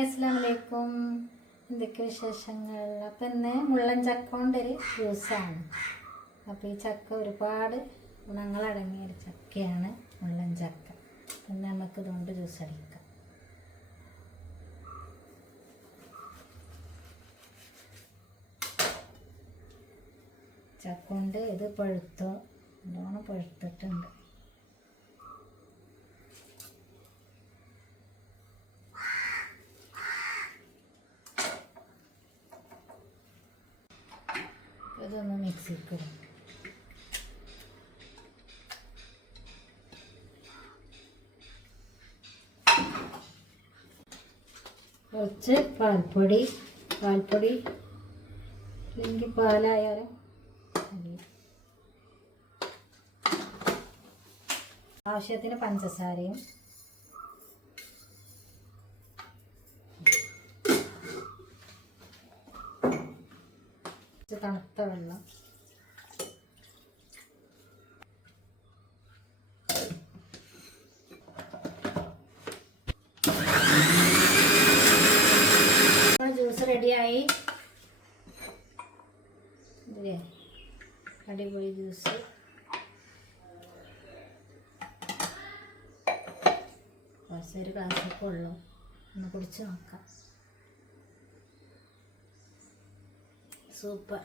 Hi അസ്സലാമു അലൈക്കും. എന്തൊക്കെ വിശേഷങ്ങൾ? അപ്പം ഇന്ന് മുള്ളൻ ചക്ക കൊണ്ടൊരു ജ്യൂസാണ്. അപ്പോൾ ഈ ചക്ക ഒരുപാട് ഗുണങ്ങളടങ്ങിയൊരു ചക്കയാണ് മുള്ളൻ ചക്ക. പിന്നെ നമുക്ക് ഇതുകൊണ്ട് ജ്യൂസ് അടിക്കാം. ചക്ക കൊണ്ട് ഇത് പഴുത്തോ നല്ലോണം പഴുത്തിട്ടുണ്ട്. ഇതൊന്ന് മിക്സിക്ക് ഇടും. കുറച്ച് പാൽപ്പൊടി അല്ലെങ്കിൽ പാലായാലും മതി. ആവശ്യത്തിന് പഞ്ചസാരയും തണുത്ത വെള്ളം. ജ്യൂസ് റെഡിയായി. ഇല്ലേ, അടിപൊളി ജ്യൂസ്. കുറച്ചൊരു ഗ്ലാസ്സൊക്കെ ഉള്ളൂ, ഒന്ന് കുടിച്ച് നോക്കാം. സൂപ്പർ.